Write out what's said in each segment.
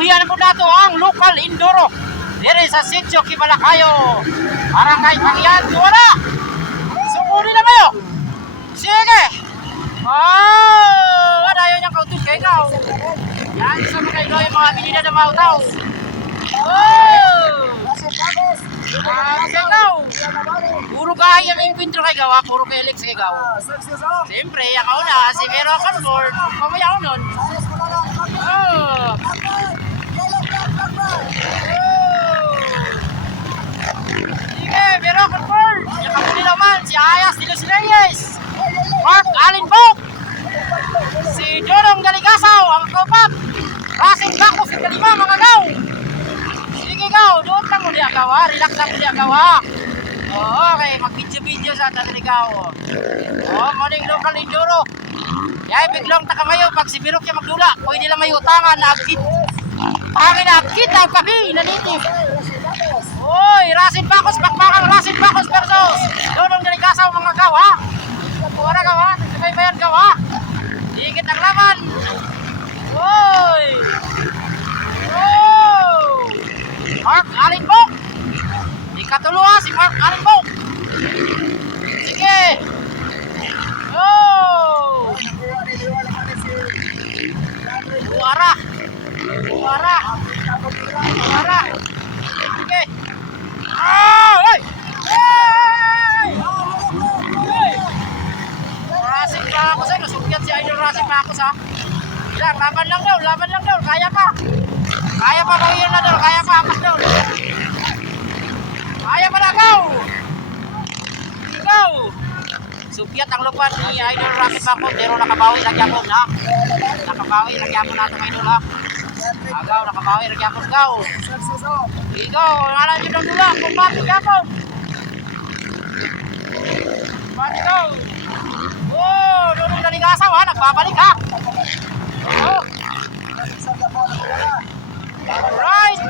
Ibuhian po nato ang local Indoro. Diri sa Sitio Kibalakayo. Barangay Pangyan, wala. Sumuli na kayo. Sige. Oh, wala yun yung kautog kay ikaw. Yan, sa mga ilo yung mga binida na mautaw. Oh! Kay ikaw. Puro kahay ang impintro kay gawa, puro kay Alex kay gawa. Siyempre, ako na, si Vero Concord, mamaya ako nun. Oh! Sige, Vero Concord. Yakapuli naman, si Ayas de los Reyes. Mark Alinbok. Si Dorong Galigasaw, ang kapat. Racing Bacos, si Kalima, mga gaw. Sige gaw, doon lang muli agaw ha. Relax lang muli agaw ha. Okay, mag-video-video sa Taniligaw. Morning local Indoro. Yay, biglang takamayo. Pag si Birok siya magdula, pwede lang may utangan na akit. Pangin na akit ang kabi na native. Oy, Racing Bacos, bakbakang Racing Bacos versus Dorong Galigasaw, mga gaw ha. Wala gaw ha, sabay bayan gaw ha. Dikit ang laban. Oy! Oh! Mark Alinbok! Ikatuluha si Mark Alinbok! Sige! Oh! Buara! Buara! Buara! Sige! Ah! Ay! Ay! Ay! Racing Bacos ay nasugyan si Idol Racing Bacos ha. Ilang, laban lang daw, kaya pa. Kaya pa, mawin na daw, kaya pa, apas daw. Kaya pa na, go! Go! Subyat ang lupan ni Idol Racing Bacos, pero nakabawi lang yapon ha. Nakabawi lang yapon natin mga idol ha. Agaw, nakabawi lang yapon, go! Go, wala nyo ng dula, kumpati yapon. Kumpati go! Oh, Dorong Galigasaw ha, nagbabalik ha. Oh. Alright.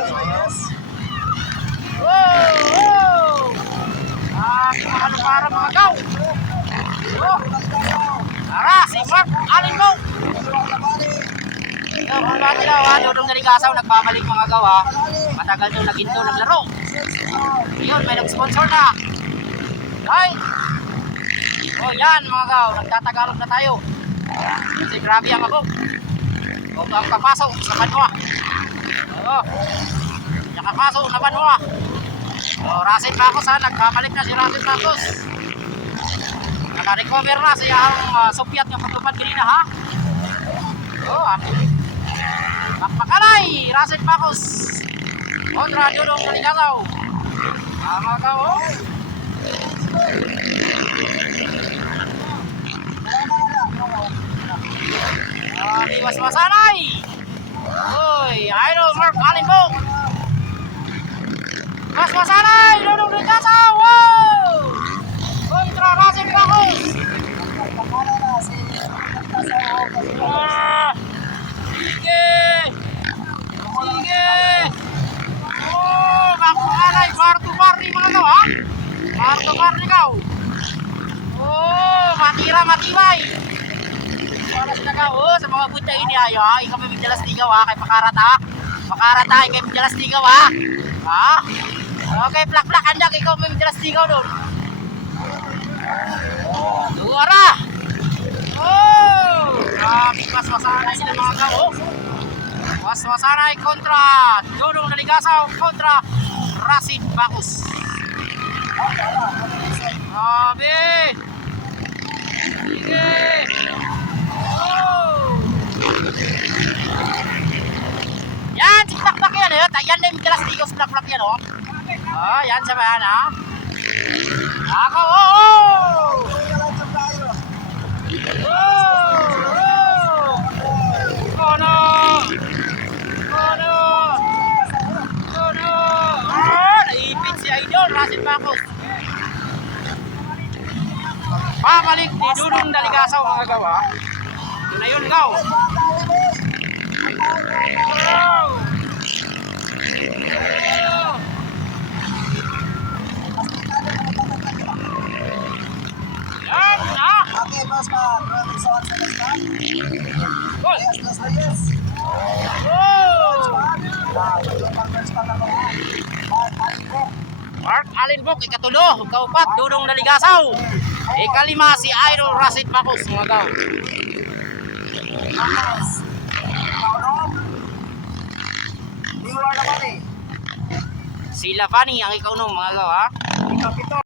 Oh. Ano para mga gaw. Oh. Tara, si Mark Alinbok. Kumpati daw ha, Dorong Galigasaw nagbabalik mga gaw ha. Matagal daw naginto ng laro. Yun, may nag-sponsor na. Right. Oh, yan mga gaw, nagtatagalog na tayo. Kasi grabe ang abog. Huwag ang kapasok sa banwa. Oo. Nakapasok na banwa. Oh, Racing Bacos ha, nagkabalik na si Racing Bacos. Naka-recover na siya ang subyat ng pagtupad kanina ha. Oh, Pakpakanay, Racing Bacos. Kontra Dorong Galigasaw. Mga gaw, oh. Iwas-wasanay. Uy, Idol Mark Alinbok. Iwas-wasanay, Dorong Galigasaw. Wow! Kontra Racing Bacos. Sige. Sige. Oh, Pakpakanay, bar-to-bar ni mga gaw ha. Bar-to-bar ni gaw. Oh, matira, matibay. Para sa gaw, sa mga punta ini ayo ha. Ikaw may dalas tigaw ha, kay Pakarata. Pakarata, ikaw may dalas tigaw ha. Ha? Okay, plak-plak, andak, ikaw may dalas tigaw doon. Duwara! Oh! Grabe, was-wasanay sila mga gaw. Was-wasanay kontra Dorong Galigasaw kontra Racing Bacos. Grabe! Sige! Yan, si plak-plak yan eh. Yan na yung dalas tigaw sa plak-plak yan oh. Oh, yan sa bayan ha. Ako, oh! Oh! Oh no! Oh no! Oh no! Ah, naipit si Idol Racing Bacos. Pamalik ni Dorong Galigasaw mga gaw ha. Yun na yun gaw. Yan na. Okay, boss man. Maraming salamat sa lahat. Gol. Yes, yes. Oh! Tatlong partners pa lang ha. Mark Allen Book, ikatulo. Kaupat, Dudong Daligasaw. Ikalima, si Idol Rasid Bacos, mga gaw. Makas. Kaunom. Liwa naman eh. Si Lavani ang ikaw nung mga gaw, ha. Ikapito.